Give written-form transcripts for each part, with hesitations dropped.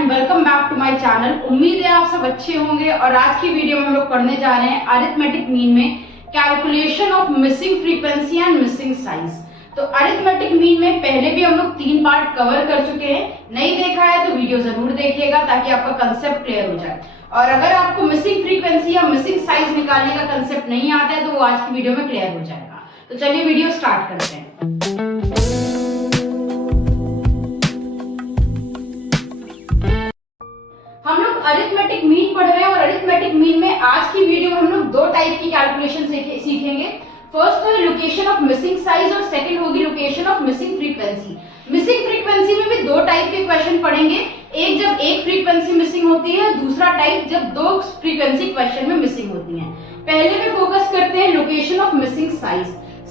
And welcome back to my channel. उम्मीद है आप सब अच्छे होंगे और आज की वीडियो में हम लोग पढ़ने जा रहे हैं अरिथमेटिक मीन में calculation of missing frequency and missing size. तो अरिथमेटिक मीन में पहले भी हम लोग 3 पार्ट कवर कर चुके हैं। नहीं देखा है तो वीडियो जरूर देखिएगा ताकि आपका कंसेप्ट क्लियर हो जाए। और अगर आपको मिसिंग फ्रीक्वेंसी या मिसिंग साइज निकालने का कंसेप्ट नहीं आता है तो वो आज की वीडियो में क्लियर हो जाएगा। तो चलिए वीडियो स्टार्ट करते हैं। हम लोग अरिथमेटिक मीन पढ़ रहे हैं और अरिथमेटिक मीन में आज की वीडियो में हम लोग 2 टाइप की कैलकुलेशन सीखेंगे। फर्स्ट है लोकेशन ऑफ मिसिंग साइज और सेकंड होगी location of missing frequency. Missing frequency में भी 2 टाइप के क्वेश्चन पढ़ेंगे। एक जब एक फ्रीक्वेंसी मिसिंग होती है, दूसरा टाइप जब 2 फ्रीक्वेंसी क्वेश्चन में मिसिंग होती है। पहले में फोकस करते हैं location of missing size.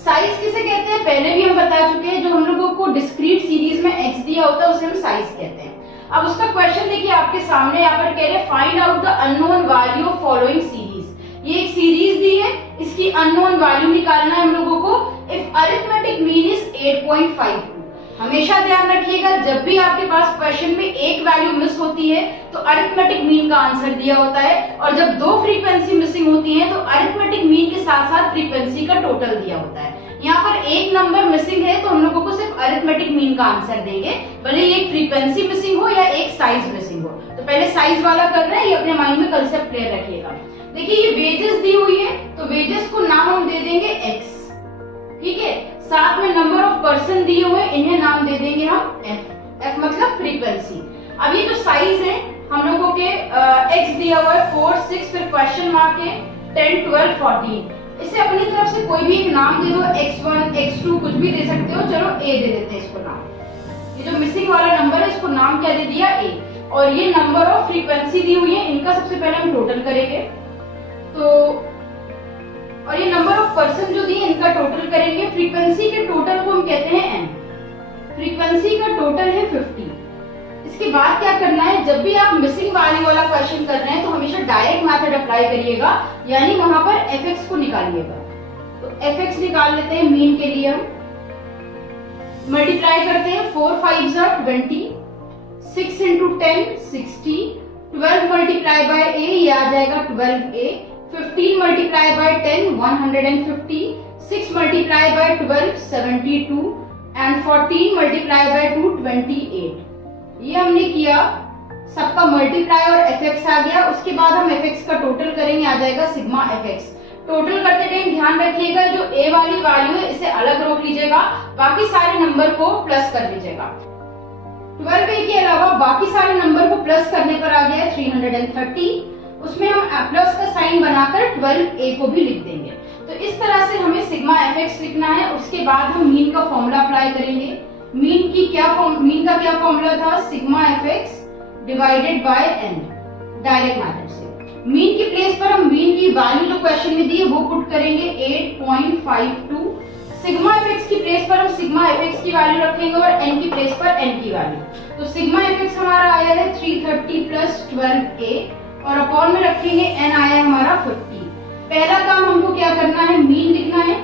Size किसे कहते हैं पहले भी हम बता चुके हैं। जो हम लोगों को डिस्क्रीट सीरीज में x दिया होता है उसे हम साइज कहते हैं। अब उसका क्वेश्चन देखिए आपके सामने, यहाँ पर कह रहे हैं find out the unknown value of following series. ये एक सीरीज दी है, इसकी अननोन वैल्यू निकालना है हम लोगों को। If arithmetic mean is 8.52। हमेशा ध्यान रखिएगा जब भी आपके पास क्वेश्चन में एक वैल्यू मिस होती है तो अरिथमेटिक मीन का आंसर दिया होता है, और जब 2 फ्रीक्वेंसी मिसिंग होती है तो अरिथमेटिक मीन के साथ साथ फ्रीक्वेंसी का टोटल दिया होता है। यहाँ पर एक नंबर मिसिंग है तो हम लोगों को सिर्फ अरिथमेटिक मीन का आंसर देंगे, भले एक फ्रीक्वेंसी मिसिंग हो या एक साइज मिसिंग हो। तो पहले साइज वाला कर रहे हैं, ये अपने माइंड में कंसेप्ट क्लियर रखिएगा। देखिए ये वेजेस दी हुई है तो वेजेस को नाम हम दे देंगे x, ठीक है। साथ में नंबर ऑफ पर्सन दिए हुए, इन्हें नाम दे देंगे हम f मतलब फ्रीक्वेंसी। अब ये जो साइज है हम लोगों के x दिया हुआ है 4, 6, फिर क्वेश्चन मार्क है 10, 12, 14। इसे अपनी तरफ से कोई भी एक नाम दे दो, x1, x2 कुछ भी दे सकते हो। चलो a दे देते हैं इसको नाम। ये जो मिसिंग वाला नंबर है इसको नाम क्या दे दिया a। और ये नंबर ऑफ फ्रीक्वेंसी दी हुई है, इनका सबसे पहले हम टोटल करेंगे। तो और ये नंबर ऑफ पर्सन जो दिए इनका टोटल करेंगे। फ्रीक्वेंसी के टोटल को हम कहते हैं n। फ्रीक्वेंसी का टोटल है 50। इसके बाद क्या करना है, जब भी आप मिसिंग वैल्यू वाला क्वेश्चन कर रहे हैं तो हमेशा डायरेक्ट मेथड अप्लाई करिएगा, यानी वहां पर fx को निकालिएगा। तो fx निकाल लेते हैं मीन के लिए। हम मल्टीप्लाई करते हैं 4 5 20, 6 into 10 60, 12 मल्टीप्लाई बाय a ये आ जाएगा 12a, 15 multiply by 10 150, 6 multiply by 12 72 and 14 multiply by 2 28। ये हमने किया, सबका मल्टीप्लाई और fx आ गया। उसके बाद हम fx का टोटल करेंगे, आ जाएगा सिग्मा fx। टोटल करते टाइम ध्यान रखिएगा जो a वाली वैल्यू है इसे अलग रोक लीजिएगा, बाकी सारे नंबर को प्लस कर लीजिएगा। 12a के अलावा बाकी सारे नंबर को प्लस करने पर आ गया 330। उसमें हम प्लस का साइन बनाकर 12a को भी लिख देंगे। तो इस तरह से हमें सिग्मा fx लिखना है। उसके बाद हम मीन का फॉर्मूला अप्लाई करेंगे। मीन का क्या फॉर्मूला था, sigma fx divided by n, direct method से। मीन की प्लेस पर हम मीन की वैल्यू जो क्वेश्चन में दी है वो पुट करेंगे 8.52। सिग्मा fx की प्लेस पर हम सिग्मा fx की वैल्यू रखेंगे और n की प्लेस पर n की वैल्यू। तो सिग्मा fx हमारा आया है 330 प्लस 12a और अपॉन में रखेंगे n आया हमारा 50। पहला काम हमको क्या करना है, मीन लिखना है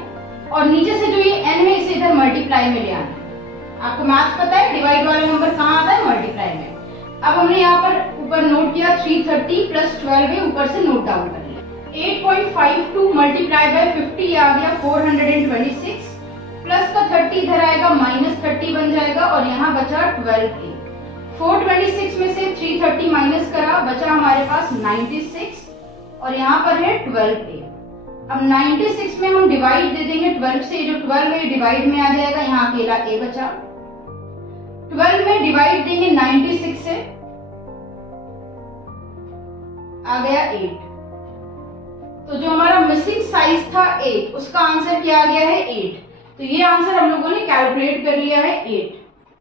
और नीचे से जो ये n है इसे इधर मल्टीप्लाई में ले आना है। आपको मैथ्स पता है डिवाइड वाला नंबर कहाँ आता है, मल्टीप्लाई में। अब हमने यहाँ पर ऊपर नोट किया 330 प्लस 12 ऊपर से नोट डाउन कर लिया। 8.52 मल्टीप्लाई बाय 50 आ गया 426, प्लस का 30 इधर आएगा माइनस 30 बन जाएगा और यहाँ बचा 12a। 426 में से 330 माइनस करा, बचा हमारे पास 96 और यहाँ पर है 12a। अब 96 में हम डिवाइड दे देंगे 12 से, जो 12 है डिवाइड में आ जाएगा, यहाँ अकेला a बचा। 12 में डिवाइड देंगे 96 से, आ गया 8। तो जो हमारा मिसिंग साइज था 8, उसका आंसर क्या आ गया है 8। तो ये आंसर हम लोगों ने कैलकुलेट कर लिया है 8।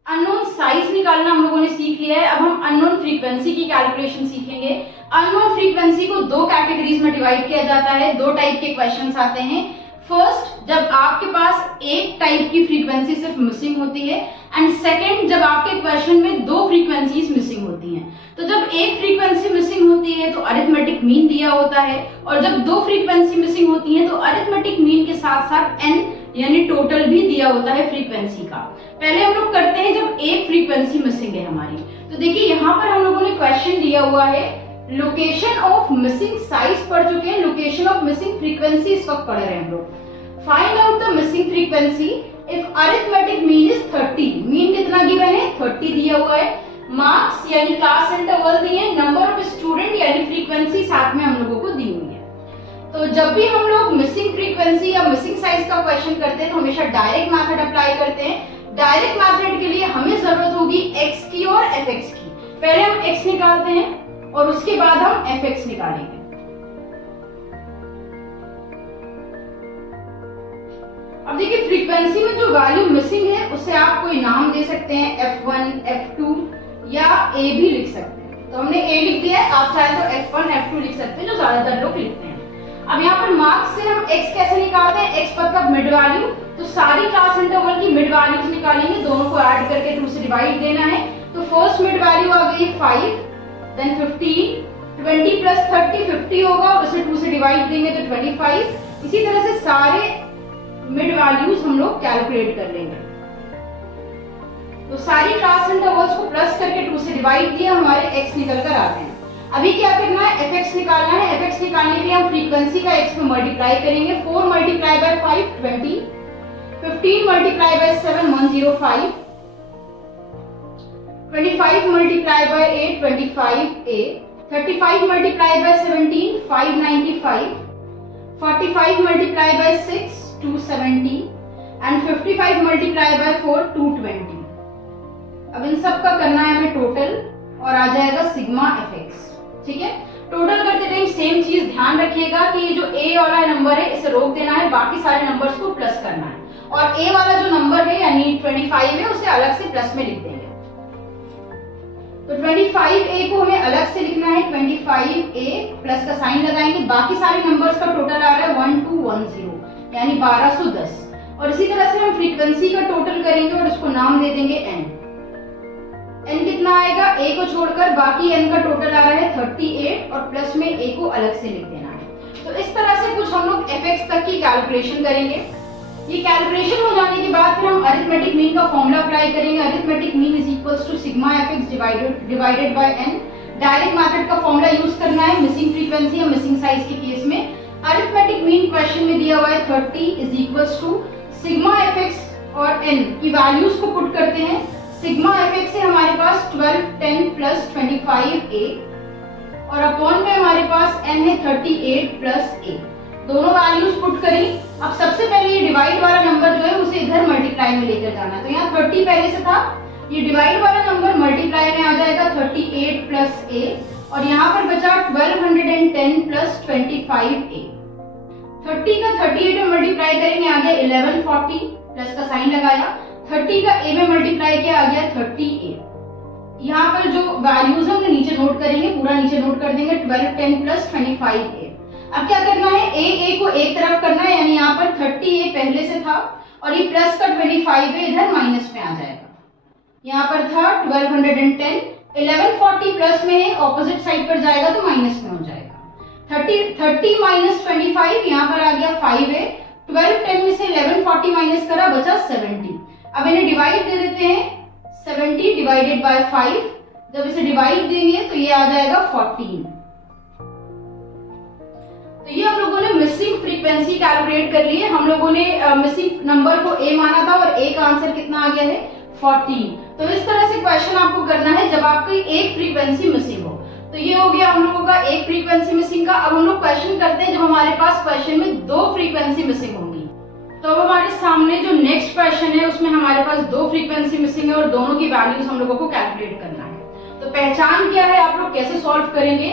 अननोन साइज निकालना हम लोगों ने सीख लिया है। अब हम अननोन फ्रीक्वेंसी की कैलकुलेशन सीखेंगे। अननोन फ्रीक्वेंसी को 2 कैटेगरीज में डिवाइड किया जाता है। 2 टाइप के क्वेश्चंस आते हैं। फर्स्ट, जब आपके पास एक टाइप की फ्रीक्वेंसी सिर्फ मिसिंग होती है, एंड सेकंड जब आपके क्वेश्चन में 2 फ्रीक्वेंसीज मिसिंग होती हैं। तो जब एक फ्रीक्वेंसी मिसिंग होती है तो अरिथमेटिक मीन दिया होता है, और जब 2 फ्रीक्वेंसी मिसिंग होती हैं तो अरिथमेटिक मीन के साथ साथ n यानी टोटल भी दिया होता है फ्रीक्वेंसी का। पहले हम लोग करते हैं जब एक फ्रीक्वेंसी मिसिंग है हमारी। तो देखिए यहाँ पर हम लोगों ने हमें क्वेश्चन दिया हुआ है, लोकेशन ऑफ मिसिंग साइज पढ़ चुके हैं, लोकेशन ऑफ मिसिंग फ्रीक्वेंसी इस वक्त पढ़ रहे हैं हम लोग। Find out the missing frequency if arithmetic mean is 30। Mean कितना गिवन है? 30 दिया हुआ है। मार्क्स यानी क्लास इंटरवल दिए हैं, नंबर ऑफ स्टूडेंट यानी फ्रीक्वेंसी साथ में हम लोगों को दी हुई है। तो जब भी हम लोग मिसिंग फ्रीक्वेंसी या मिसिंग साइज का क्वेश्चन करते हैं तो हमेशा डायरेक्ट मेथड अप्लाई करते हैं। डायरेक्ट मेथड के लिए हमें जरूरत होगी x की और fx की। पहले हम x निकालते हैं और उसके बाद हम fx निकालेंगे। अब देखिए फ्रीक्वेंसी में जो वैल्यू मिसिंग है उसे आप कोई नाम दे सकते हैं, f1, f2 या a भी लिख सकते हैं। तो हमने a लिख दिया है, आप चाहे तो f1, f2 लिख सकते हैं, जो ज्यादातर लोग लिखते हैं। अब यहाँ पर मार्क्स से हम x कैसे निकालते हैं? x मतलब मिड वैल्यू, तो सारी क्लास इंटरवल की मिड वैल्यूज निकालेंगे, दोनों को ऐड करके 2 से डिवाइड देना है। तो फर्स्ट मिड वैल्यू आ गई 5, देन 15, 20 प्लस 30 50 होगा और उसे 2 से डिवाइड देंगे तो 25। इसी तरह से सारे मिड वैल्यूज हम लोग कैलकुलेट कर लेंगे। तो सारी क्लास इंटरवल्स को प्लस करके 2 से डिवाइड दिया, हमारे x निकल कर आते हैं। अभी क्या करना है? fx निकालना है। fx निकालने के लिए हम फ्रीक्वेंसी का x में मल्टीप्लाई करेंगे। 4 multiply by 5 20, 15 multiply by 7 105, 25 multiply by 8 25a, 35 multiply by 17 595, 45 multiply by 6 270 and 55 multiply by 4 220। अब इन सब का करना है हमें टोटल और आ जाएगा सिग्मा fx। ठीक है, टोटल करते टाइम सेम चीज ध्यान रखिएगा कि ये जो a वाला नंबर है इसे रोक देना है, बाकी सारे नंबर्स को प्लस करना है और a वाला जो नंबर है यानी 25 है उसे अलग से प्लस में लिख देंगे। तो 25a को हमें अलग से लिखना है, 25a प्लस का साइन लगाएंगे, बाकी सारे नंबर्स का टोटल आ रहा है 1210 यानी 1210। और इसी तरह से हम फ्रीक्वेंसी का टोटल करेंगे और उसको नाम दे देंगे n। n कितना आएगा? a को छोड़कर बाकी n का टोटल आ रहा है 38 और प्लस में a को अलग से लिख देना है। तो इस तरह से कुछ हम लोग fx तक की कैलकुलेशन करेंगे। ये कैलकुलेशन हो जाने के बाद फिर हम अरिथमेटिक मीन का फॉर्मूला अप्लाई करेंगे। Arithmetic mean is equals to sigma fx divided by n। Direct method का फॉर्मूला यूज करना है मिसिंग फ्रीक्वेंसी या मिसिंग साइज के केस में। अरिथमेटिक मीन क्वेश्चन में दिया हुआ है 30 is equals to sigma fx और n की वैल्यूज को पुट करते हैं। सिग्मा fx से हमारे पास 12 10 प्लस 25a और अपॉन में हमारे पास n है 38 प्लस a। दोनों वैल्यूज पुट करी। अब सबसे पहले ये डिवाइड वाला नंबर जो है उसे इधर मल्टीप्लाई में लेकर जाना है। तो यहाँ 30 पहले से था, ये डिवाइड वाला नंबर मल्टीप्लाई में आ जाएगा 38 प्लस a और यहाँ पर बचा 1210 प्लस 25a। 30 का 38 में मल्टीप्लाई करेंगे आ गया 1140 प्लस का साइन लगाया, 30 का a में मल्टीप्लाई किया आ गया 30a। यहाँ पर जो वैल्यूज हमने नीचे नोट करेंगे, पूरा नीचे नोट कर देंगे 12 10 प्लस 25a। अब क्या करना है? a को एक तरफ करना है, यानी यहाँ पर 30a पहले से था और ये प्लस का 25a इधर माइनस में आ जाएगा। यहाँ पर था 1210, 1140 प्लस में है, ऑपोजिट साइड पर जाएगा तो माइनस में हो जाएगा। 30 माइनस 25 यहाँ पर आ गया 5a, 12 10 में से 1140 माइनस करा बचा 70। अब इन्हें डिवाइड दे देते हैं, 70 डिवाइडेड बाय 5। जब इसे डिवाइड देंगे तो ये आ जाएगा 14। तो ये हम लोगों ने मिसिंग फ्रीक्वेंसी कैलकुलेट कर ली है। हम लोगों ने मिसिंग नंबर को a माना था और a का आंसर कितना आ गया है? 14। तो इस तरह से क्वेश्चन आपको करना है जब आपकी एक फ्रीक्वेंसी मिसिंग हो। तो ये हो गया हम लोगों का एक फ्रीक्वेंसी मिसिंग का। अब हम लोग क्वेश्चन करते हैं जब हमारे पास क्वेश्चन में 2 फ्रीक्वेंसी मिसिंग होंगी। तो अब हमारे सामने जो नेक्स्ट क्वेश्चन है उसमें हमारे पास 2 फ्रीक्वेंसी मिसिंग है और दोनों की वैल्यूज हम लोगों को कैलकुलेट करना है। तो पहचान क्या है, आप लोग कैसे सॉल्व करेंगे?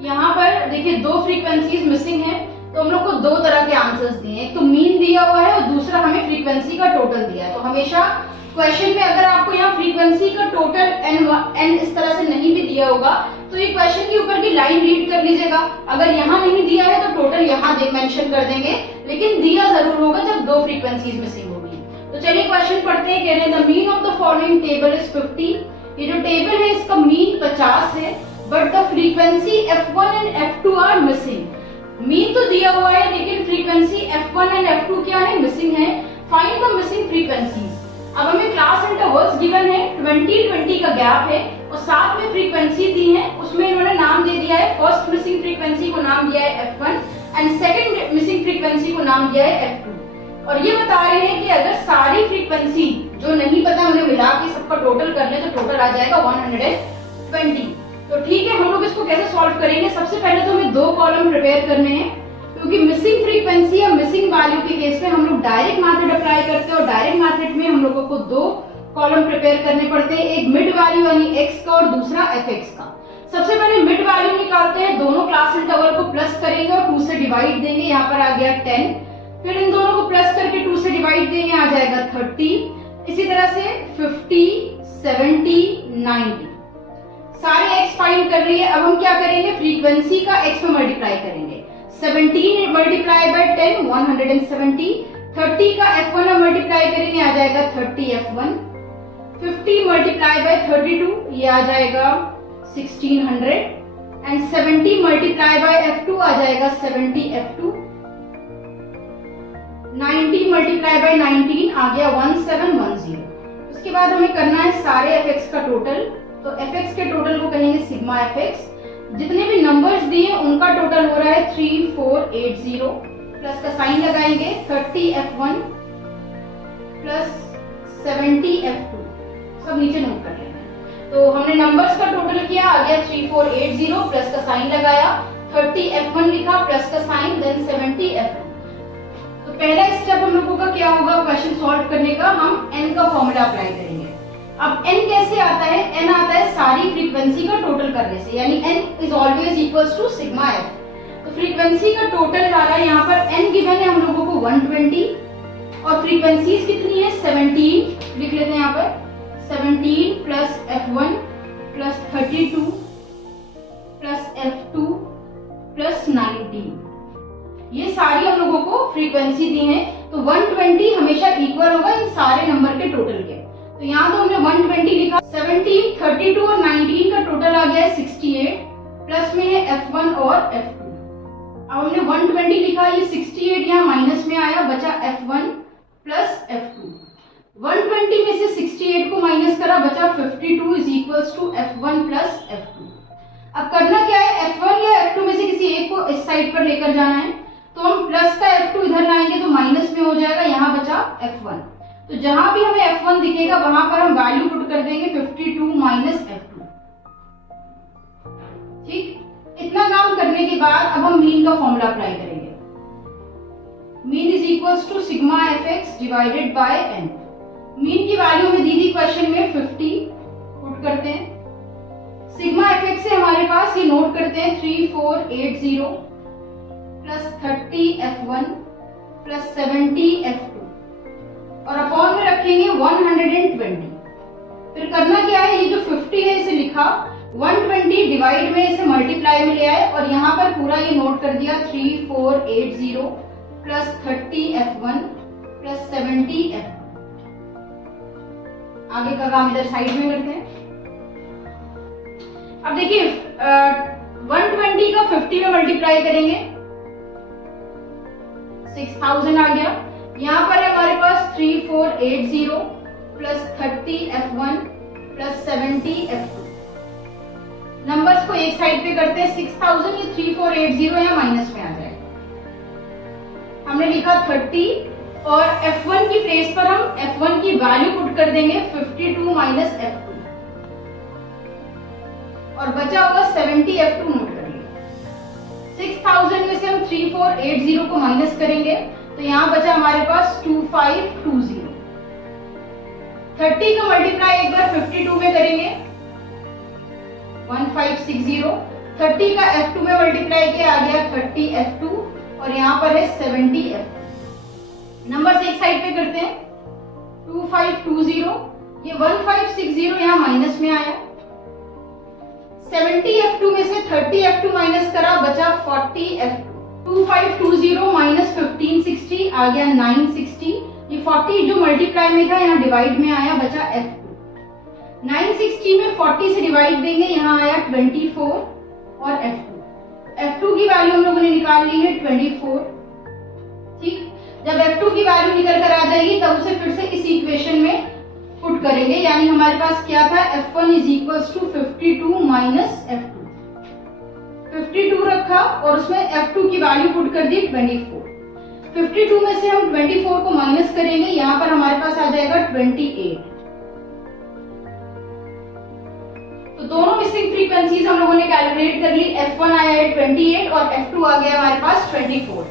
यहाँ पर देखिए 2 फ्रीक्वेंसीज मिसिंग है तो हम लोग को 2 तरह के आंसर्स दिए, एक तो मीन दिया हुआ है और दूसरा हमें फ्रीक्वेंसी का टोटल दिया है। तो हमेशा क्वेश्चन में अगर आपको यहाँ फ्रीक्वेंसी का टोटल n इस तरह से नहीं भी दिया होगा तो ये क्वेश्चन के ऊपर की लाइन रीड कर लीजिएगा। अगर यहाँ नहीं दिया है तो टोटल यहाँ मेंशन कर देंगे, लेकिन दिया जरूर होगा जब 2 फ्रीक्वेंसीज मिसिंग होगी। तो चलिए क्वेश्चन पढ़ते हैं। कह रहे हैं the mean of the following table is 50। ये जो टेबल है इसका मीन 50 है but the frequency f1 and f2 are missing. Mean तो दिया हुआ है लेकिन फ्रीक्वेंसी f1 एंड f2 क्या है? मिसिंग है। Find the missing frequencies. अब हमें क्लास इंटरवल्स गिवन है, 20 20 का गैप है, और साथ में फ्रीक्वेंसी दी है, उसमें इन्होंने नाम दे दिया है, फर्स्ट मिसिंग फ्रीक्वेंसी को नाम दिया है F1 and second missing frequency को नाम दिया है F2। और ये बता रहे हैं कि अगर सारी फ्रीक्वेंसी जो नहीं पता उन्हें मिला के सबका टोटल कर ले तो टोटल आ जाएगा 120। तो ठीक है, हम लोग इसको कैसे सॉल्व करेंगे? सबसे पहले तो हमें 2 कॉलम प्रिपेयर करने हैं, क्योंकि मिसिंग फ्रीक्वेंसी या मिसिंग वैल्यू के केस में हम लोग डायरेक्ट मेथड अप्लाई करते हैं और डायरेक्ट मेथड में हम लोगों को 2 कॉलम प्रिपेयर करने पड़ते हैं, एक मिड वैल्यू यानी x का और दूसरा fx का। सबसे पहले मिड वैल्यू निकालते हैं, दोनों क्लास इंटरवल को प्लस करेंगे और 2 से डिवाइड देंगे, यहाँ पर आ गया 10, फिर इन दोनों को प्लस करके 2 से डिवाइड देंगे, आ जाएगा 30, इसी तरह से 50, 70, 90। सारे x फाइंड कर रही है। अब हम क्या करेंगे? फ्रीक्वेंसी का x में मल्टीप्लाई करेंगे, 17 मल्टीप्लाई बाय 10 170, 30 का f1 में मल्टीप्लाई करेंगे, आ जाएगा 30 f1, 50 मल्टीप्लाई बाय 32 ये आ जाएगा 1600 एंड 70 मल्टीप्लाई बाय f2 आ जाएगा 70 f2, 90 मल्टीप्लाई बाय 19 आ गया 1710। उसके बाद हमें करना है सारे fx का टोटल, तो fx के टोटल को कहेंगे सिग्मा fx। जितने भी नंबर्स दिए उनका टोटल हो रहा है 3480, प्लस का साइन लगाएंगे 30 f1 प्लस 70 f2, सब नीचे नोट कर लेना है। तो हमने नंबर्स का टोटल किया, आ गया 3480, प्लस का साइन लगाया, 30 f1 लिखा, प्लस का साइन, देन 70 f2। तो पहला स्टेप हम लोगों का क्या होगा क्वेश्चन सॉल्व करने का? हम n का फॉर्मूला अप्लाई करेंगे। अब n कैसे आता है? n आता है सारी फ्रीक्वेंसी का टोटल करने से, यानी n is always equals to sigma f। तो फ्रीक्वेंसी का टोटल आ रहा है, यहाँ पर n गिवन है हम लोगों को 120 और फ्रीक्वेंसीज कितनी है? 17 लिख लेते हैं यहाँ पर, 17 plus f1 plus 32 plus f2 plus 19, ये सारी हम लोगों को फ्रीक्वेंसी दी है। तो 120 हमेशा इक्वल होगा इन सारे नंबर के टोटल के। तो यहाँ तो हमने 120 लिखा, 17, 32 और 19 का टोटल आ गया है 68, प्लस में है f1 और f2। अब हमने 120 लिखा, ये 68 यहाँ माइनस में आया, बचा f1 प्लस f2। 120 में से 68 को माइनस करा, बचा 52 is equals to f1 plus f2। अब करना क्या है? f1 या f2 में से किसी एक को इस साइड पर लेकर जाना है, तो हम प्लस का f2 इधर लाएंगे तो माइनस में हो जाएगा, यहाँ बचा f1। तो जहां भी हमें f1 दिखेगा वहां पर हम वैल्यू पुट कर देंगे 52 माइनस f2। ठीक, इतना काम करने के बाद अब हम मीन का फॉर्मूला अप्लाई करेंगे। Mean is equals to sigma fx divided by n। Mean की वैल्यू में दी थी क्वेश्चन में 50, पुट करते हैं। सिग्मा fx से हमारे पास ये नोट करते हैं 3480 प्लस 30 f1 प्लस 70 f2 और अपॉन में रखेंगे 120। फिर करना क्या है? ये जो 50 है इसे लिखा, 120 डिवाइड में इसे मल्टीप्लाई में ले आए और यहाँ पर पूरा ये नोट कर दिया 3480 प्लस 30 f1 प्लस 70 f2। आगे का काम इधर साइड में करते हैं। अब देखिए 120 का 50 में मल्टीप्लाई करेंगे, 6000 आ गया। यहाँ पर है हमारे पास 3480 plus 30 f1 plus 70 f2। Numbers को एक साइड पे करते हैं, 6000 ये 3480 यहाँ माइनस में आ जाएगा। हमने लिखा 30 और f1 की प्लेस पर हम f1 की वैल्यू पुट कर देंगे 52 माइनस f2 और बचा होगा 70 f2 नोट कर लिया। 6000 में से हम 3480 को माइनस करेंगे तो यहाँ बचा हमारे पास 2520। 30 का मल्टीप्लाई एक बार 52 में करेंगे 1560। 30 का f2 में मल्टीप्लाई किया, आ गया 30 f2 और यहाँ पर है 70 f2। नंबर एक साइड पे करते हैं, 2520 ये 1560 यहाँ माइनस में आया। 70 f2 में से 30 f2 माइनस करा, बचा 40 f2। 2520 माइनस 1560 आ गया 960। ये 40 जो मल्टीप्लाई में था यहाँ डिवाइड में आया, बचा f2। 960 में 40 से डिवाइड देंगे, यहाँ आया 24 और f2 की वैल्यू हम लोगों ने निकाल ली है 24। ठीक, जब f2 की वैल्यू निकल कर आ जाएगी तब उसे फिर से इस इक्वेशन में पुट करेंगे, यानी हमारे पास क्या था, F1 is equals to 52 minus F2। 52 रखा और उसमें F2 की वैल्यू पुट कर दी 24। 52 में से हम 24 को माइनस करेंगे, यहाँ पर हमारे पास आ जाएगा 28। तो दोनों मिसिंग फ्रीक्वेंसीज हम लोगों ने कैलकुलेट कर ली। F1 आया है 28 और F2 आ गया हमारे पास 24।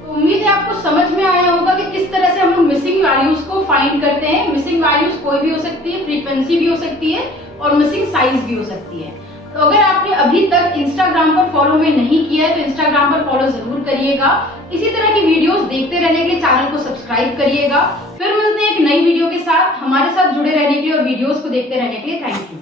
तो उम्मीद है आपको समझ में आया होगा कि किस तरह से हम लोग मिसिंग वैल्यूज को फाइंड करते हैं। मिसिंग वैल्यूज कोई भी हो सकती है, फ्रीक्वेंसी भी हो सकती है और मिसिंग साइज भी हो सकती है। तो अगर आपने अभी तक इंस्टाग्राम पर फॉलो में नहीं किया है तो इंस्टाग्राम पर फॉलो जरूर करिएगा। इसी तरह की वीडियोस देखते रहने के लिए चैनल को सब्सक्राइब करिएगा। फिर मिलते हैं एक नई वीडियो के साथ। हमारे साथ जुड़े रहने के लिए और वीडियोस को देखते रहने के लिए थैंक यू।